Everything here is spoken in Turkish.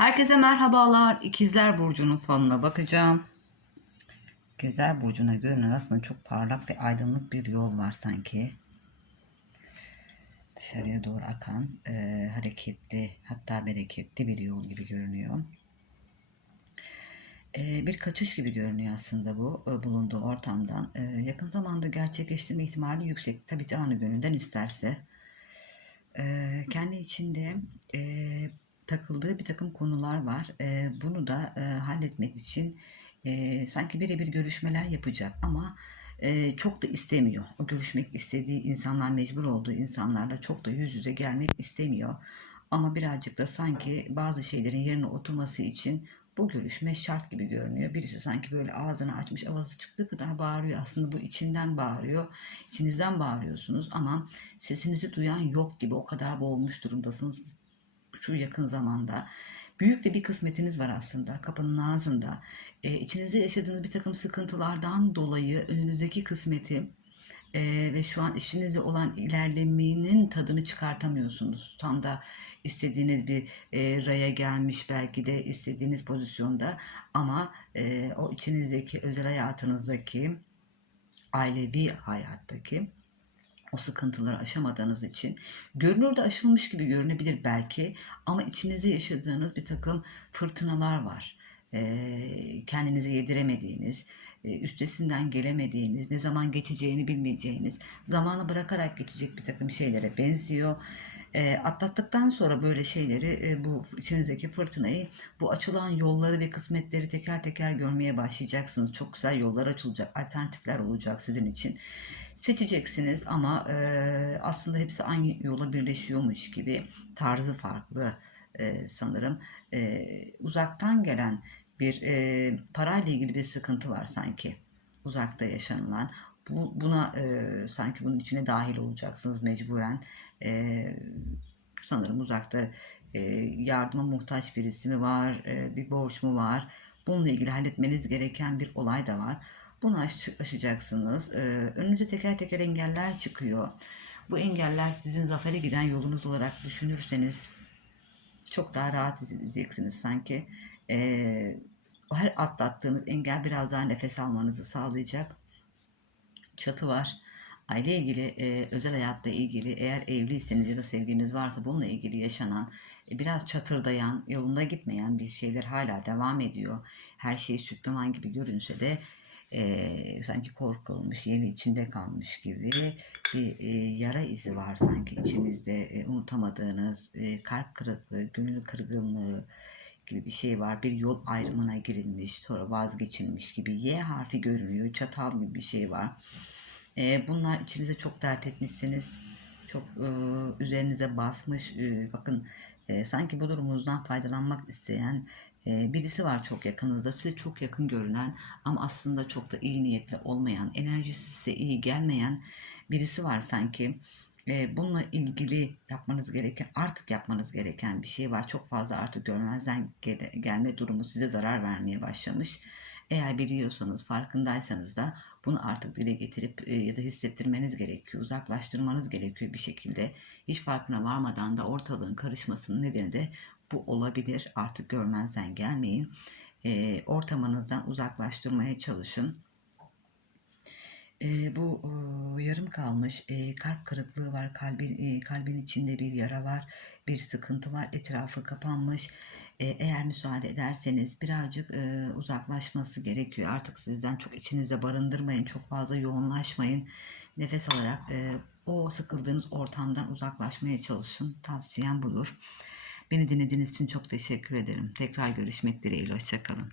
Herkese merhabalar. İkizler Burcu'nun falına bakacağım. İkizler Burcu'na görünen aslında çok parlak ve aydınlık bir yol var sanki. Dışarıya doğru akan e, hareketli hatta bereketli bir yol gibi görünüyor. E, bir kaçış gibi görünüyor aslında bu e, bulunduğu ortamdan. E, yakın zamanda gerçekleştirme ihtimali yüksek. Tabii canı gönülden isterse. E, kendi içinde e, takıldığı bir takım konular var. E, bunu da e, halletmek için e, sanki birebir görüşmeler yapacak ama e, çok da istemiyor. O görüşmek istediği insanlar, mecbur olduğu insanlarla çok da yüz yüze gelmek istemiyor. Ama birazcık da sanki bazı şeylerin yerine oturması için bu görüşme şart gibi görünüyor. Birisi sanki böyle ağzını açmış, avazı çıktığı kadar bağırıyor. Aslında bu içinden bağırıyor. İçinizden bağırıyorsunuz ama sesinizi duyan yok gibi o kadar boğulmuş durumdasınız şu yakın zamanda. Büyük de bir kısmetiniz var aslında kapının ağzında. E, içinizde yaşadığınız bir takım sıkıntılardan dolayı önünüzdeki kısmeti e, ve şu an işinizde olan ilerlemenin tadını çıkartamıyorsunuz. Tam da istediğiniz bir e, raya gelmiş belki de istediğiniz pozisyonda ama e, o içinizdeki özel hayatınızdaki ailevi hayattaki o sıkıntıları aşamadığınız için görünürde aşılmış gibi görünebilir belki ama içinizde yaşadığınız bir takım fırtınalar var. Ee, kendinize yediremediğiniz, üstesinden gelemediğiniz, ne zaman geçeceğini bilmeyeceğiniz, zamanı bırakarak geçecek bir takım şeylere benziyor. E, atlattıktan sonra böyle şeyleri, e, bu içinizdeki fırtınayı, bu açılan yolları ve kısmetleri teker teker görmeye başlayacaksınız. Çok güzel yollar açılacak, alternatifler olacak sizin için. Seçeceksiniz ama e, aslında hepsi aynı yola birleşiyormuş gibi tarzı farklı e, sanırım. E, uzaktan gelen bir e, parayla ilgili bir sıkıntı var sanki. Uzakta yaşanılan. Bu, buna e, sanki bunun içine dahil olacaksınız mecburen. E, sanırım uzakta e, yardıma muhtaç birisi mi var, e, bir borç mu var? Bununla ilgili halletmeniz gereken bir olay da var. Bunu aş- aşacaksınız. E, önünüze teker teker engeller çıkıyor. Bu engeller sizin zafere giden yolunuz olarak düşünürseniz çok daha rahat edeceksiniz sanki. E, her atlattığınız engel biraz daha nefes almanızı sağlayacak çatı var. Aile ilgili, e, özel hayatla ilgili, eğer evliyseniz ya da sevginiz varsa bununla ilgili yaşanan, e, biraz çatırdayan, yolunda gitmeyen bir şeyler hala devam ediyor. Her şey süt liman gibi görünse de e, sanki korkulmuş, yeni içinde kalmış gibi bir e, yara izi var sanki içinizde e, unutamadığınız e, kalp kırıklığı, gönül kırgınlığı gibi bir şey var. Bir yol ayrımına girilmiş, sonra vazgeçilmiş gibi Y harfi görünüyor, çatal gibi bir şey var. E, bunlar içinize çok dert etmişsiniz. Çok e, üzerinize basmış. E, bakın e, sanki bu durumunuzdan faydalanmak isteyen e, birisi var çok yakınınızda. Size çok yakın görünen ama aslında çok da iyi niyetli olmayan, enerjisi size iyi gelmeyen birisi var sanki. E, bununla ilgili yapmanız gereken, artık yapmanız gereken bir şey var. Çok fazla artık görmezden gelme durumu size zarar vermeye başlamış. Eğer biliyorsanız, farkındaysanız da bunu artık dile getirip ya da hissettirmeniz gerekiyor. Uzaklaştırmanız gerekiyor bir şekilde. Hiç farkına varmadan da ortalığın karışmasının nedeni de bu olabilir. Artık görmezden gelmeyin. E, ortamınızdan uzaklaştırmaya çalışın. E, bu e, yarım kalmış e, kalp kırıklığı var, kalbin e, kalbin içinde bir yara var, bir sıkıntı var, etrafı kapanmış. E, eğer müsaade ederseniz birazcık e, uzaklaşması gerekiyor. Artık sizden çok içinize barındırmayın, çok fazla yoğunlaşmayın. Nefes alarak e, o sıkıldığınız ortamdan uzaklaşmaya çalışın. Tavsiyem budur. Beni dinlediğiniz için çok teşekkür ederim. Tekrar görüşmek dileğiyle. Hoşçakalın.